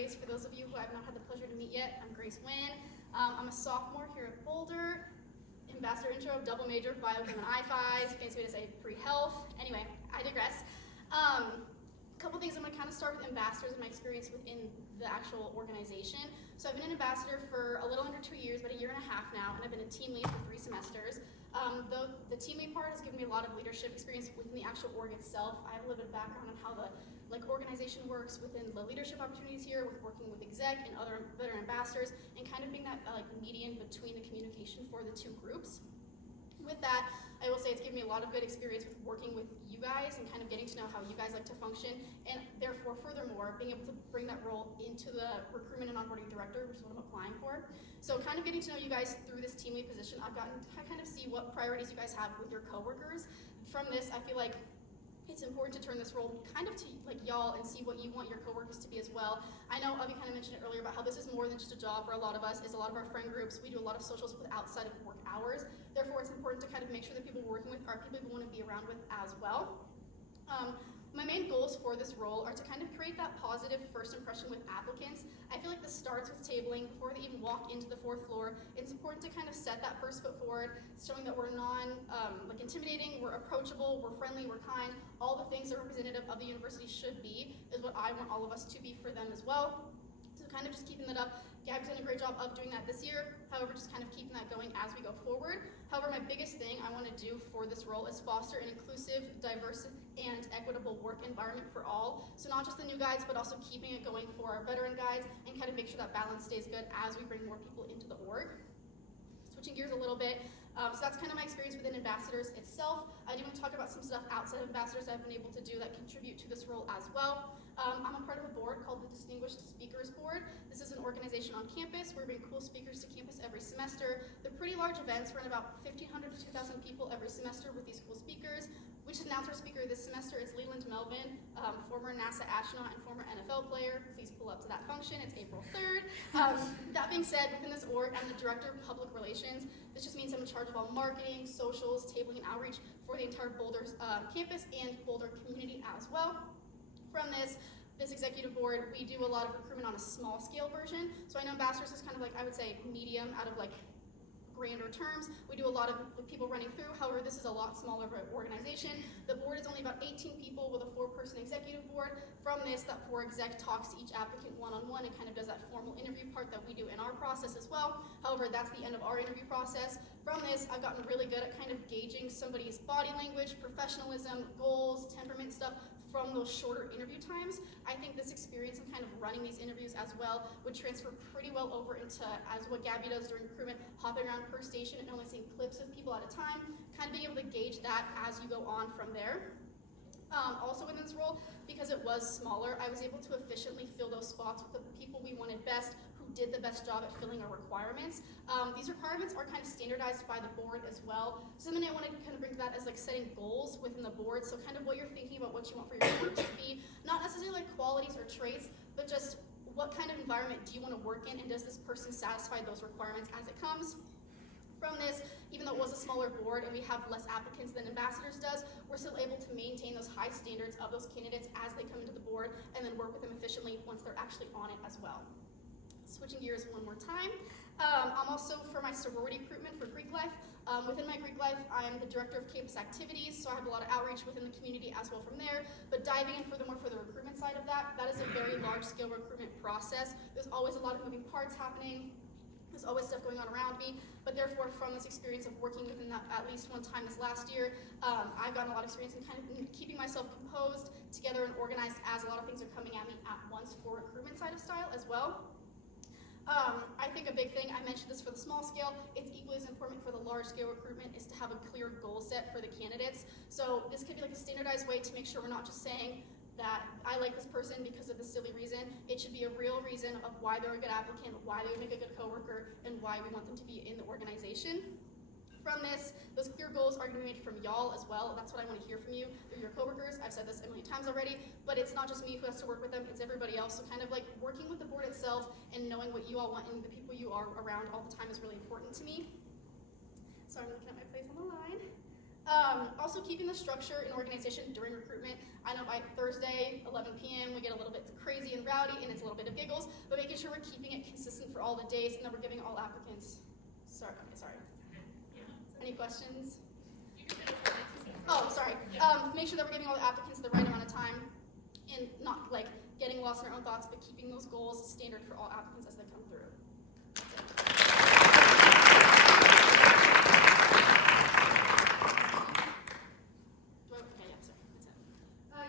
ways. For those of you who I've not had the pleasure to meet yet, I'm Grace Wynn. I'm a sophomore here at Boulder. Ambassador intro, double major, biochem and I-5, fancy way to say pre-health. Anyway, I digress. A couple things, I'm going to kind of start with ambassadors and my experience within the actual organization. So I've been an ambassador for a little under 2 years, about a year and a half now, and I've been a team lead for 3 semesters. The team lead part has given me a lot of leadership experience within the actual org itself. I have a little bit of background on how the organization works within the leadership opportunities here, with working with exec and other veteran ambassadors, and kind of being that median between the communication for the 2 groups. With that, I will say it's given me a lot of good experience with working with you guys and kind of getting to know how you guys like to function, and therefore, furthermore, being able to bring that role into the recruitment and onboarding director, which is what I'm applying for. So kind of getting to know you guys through this team lead position, I've gotten to kind of see what priorities you guys have with your coworkers. From this, I feel like it's important to turn this role kind of to y'all and see what you want your coworkers to be as well. I know Abby kind of mentioned it earlier about how this is more than just a job for a lot of us. It's a lot of our friend groups. We do a lot of socials with outside of work hours. Therefore, it's important to kind of make sure that people we're working with are people we want to be around with as well. My main goals for this role are to kind of create that positive first impression with applicants. I feel like this starts with tabling before they even walk into the 4th floor. It's important to kind of set that first foot forward, showing that we're intimidating, we're approachable, we're friendly, we're kind. All the things that representative of the university should be is what I want all of us to be for them as well. So kind of just keeping that up. Gab's done a great job of doing that this year. However, just kind of keeping that going as we go forward. However, my biggest thing I want to do for this role is foster an inclusive, diverse, and equitable work environment for all. So not just the new guys, but also keeping it going for our veteran guys and kind of make sure that balance stays good as we bring more people into the org. Switching gears a little bit, so that's kind of my experience within ambassadors itself. I do want to talk about some stuff outside of ambassadors I've been able to do that contribute to this role as well. I'm a part of a board called the Distinguished Speakers Board. This is an organization on campus. We bring cool speakers to campus every semester. They're pretty large events. Run about 1,500 to 2,000 people every semester with these cool speakers. We just announced our speaker this semester. It's Leland Melvin, former NASA astronaut and former NFL player. Please pull up to that function. It's April 3rd. That being said, within this org, I'm the Director of Public Relations. This just means I'm in charge of all marketing, socials, tabling, and outreach for the entire Boulder campus and Boulder community as well. From this executive board, we do a lot of recruitment on a small scale version. So I know ambassadors is kind of I would say medium out of grander terms. We do a lot of people running through. However, this is a lot smaller of an organization. The board is only about 18 people with a 4-person executive board. From this, that 4 exec talks to each applicant one-on-one and kind of does that formal interview part that we do in our process as well. However, that's the end of our interview process. From this, I've gotten really good at kind of gauging somebody's body language, professionalism, goals, temperament stuff from those shorter interview times. I think this experience and kind of running these interviews as well would transfer pretty well over into as what Gabby does during recruitment, hopping around per station and only seeing clips of people at a time, kind of being able to gauge that as you go on from there. Also within this role, because it was smaller, I was able to efficiently fill those spots with the people we wanted best, who did the best job at filling our requirements. These requirements are kind of standardized by the board as well. Something I wanted to kind of bring to that is setting goals within the board. So kind of what you're thinking about what you want for your work to be, not necessarily qualities or traits, but just what kind of environment do you want to work in, and does this person satisfy those requirements as it comes? From this, even though it was a smaller board and we have less applicants than ambassadors does, we're still able to maintain those high standards of those candidates as they come into the board and then work with them efficiently once they're actually on it as well. Switching gears one more time. I'm also for my sorority recruitment for Greek Life. Within my Greek Life, I'm the director of campus activities, so I have a lot of outreach within the community as well from there. But diving in furthermore for the recruitment side of that is a very large-scale recruitment process. There's always a lot of moving parts happening. There's always stuff going on around me, but therefore from this experience of working within that at least one time this last year, I've gotten a lot of experience in kind of keeping myself composed, together, and organized as a lot of things are coming at me at once for recruitment side of style as well. I think a big thing, I mentioned this for the small scale, it's equally as important for the large scale recruitment, is to have a clear goal set for the candidates. So this could be a standardized way to make sure we're not just saying that I like this person because of this silly reason. It should be a real reason of why they're a good applicant, why they would make a good coworker, and why we want them to be in the organization. From this, those clear goals are going to be made from y'all as well. That's what I want to hear from you through your coworkers. I've said this a million times already, but it's not just me who has to work with them, it's everybody else. So kind of working with the board itself and knowing what you all want and the people you are around all the time is really important to me. So I'm looking at my place on the line. Also keeping the structure and organization during recruitment. I know by Thursday, 11 p.m., we get a little bit crazy and rowdy, and it's a little bit of giggles, but making sure we're keeping it consistent for all the days and that we're giving all applicants. Sorry. Any questions? Oh, sorry. Make sure that we're giving all the applicants the right amount of time and not like getting lost in our own thoughts, but keeping those goals standard for all applicants as they come through.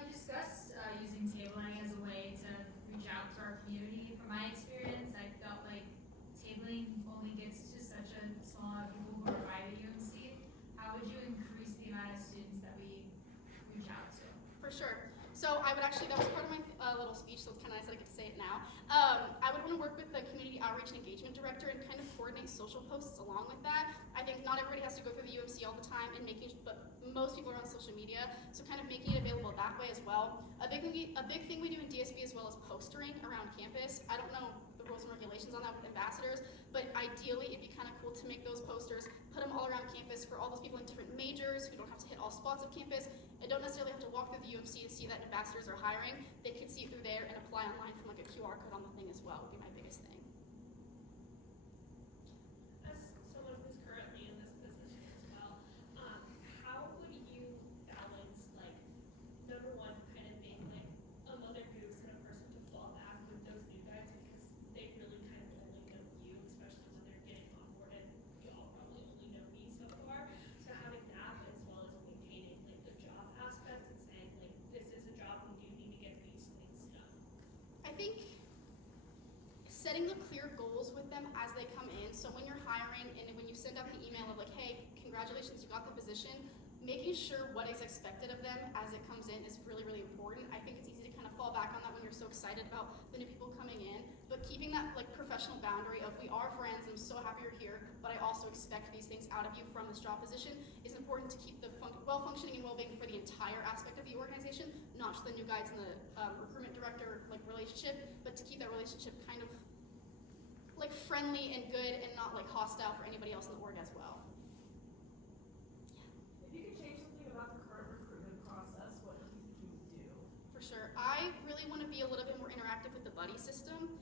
You discussed using tabling as a way to reach out to our community. From my experience, I felt like tabling only gets to such a small amount of people who are by the UMC. How would you increase the amount of students that we reach out to? For sure. So I would actually, that was part of my little speech, so it's kind of nice that I get to say it now. I would want to work with the community outreach and engagement director and kind of coordinate social posts along with that. I think not everybody has to go through the UMC all the time, and but most people are on social media, so kind of making it available that way as well. A big thing we do in DSB as well is postering around campus. I don't know the rules and regulations on that with ambassadors, but ideally it'd be kind of cool to make those posters, put them all around campus for all those people in different majors who don't have to hit all spots of campus and don't necessarily have to walk through the UMC to see that ambassadors are hiring. They could see it through there and apply online from like a QR code on the thing as well would be my biggest thing. As someone who's currently in this position as well, how would you balance, like, number one, kind of being like a Mother Goose kind of person to fall back with those new guys because they really kind of only know you, especially when they're getting onboarded. Y'all probably only know me so far. So having that as well as maintaining like the job aspect and saying like this is a job, we do need to get these things done. I think setting the clear goals with them as they come in. So when you're hiring and when you send out the email of like, hey, congratulations, you got the position, making sure what is expected of them as it comes in is really, really important. I think it's easy to kind of fall back on that when you're so excited about the new people coming in, but keeping that like professional boundary of we are friends, I'm so happy you're here, but I also expect these things out of you from this job position is important to keep the well-functioning and well-being for the entire aspect of the organization, not just the new guys and the recruitment director like relationship, but to keep that relationship kind of like friendly and good and not like hostile for anybody else in the org as well. If you could change something about the current recruitment process, what do you think you would do? For sure. I really want to be a little bit more interactive with the buddy system.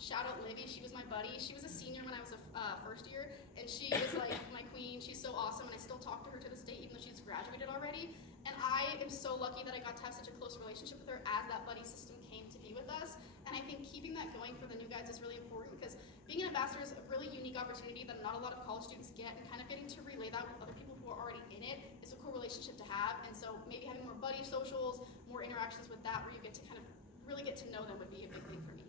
Shout out Livy, she was my buddy. She was a senior when I was a first year, and she was like my queen. She's so awesome, and I still talk to her to this day, even though she's graduated already. And I am so lucky that I got to have such a close relationship with her as that buddy system came to be with us. And I think keeping that going for the new guys is really important because being an ambassador is a really unique opportunity that not a lot of college students get, and kind of getting to relay that with other people who are already in it is a cool relationship to have. And so maybe having more buddy socials, more interactions with that where you get to kind of really get to know them would be a big thing for me.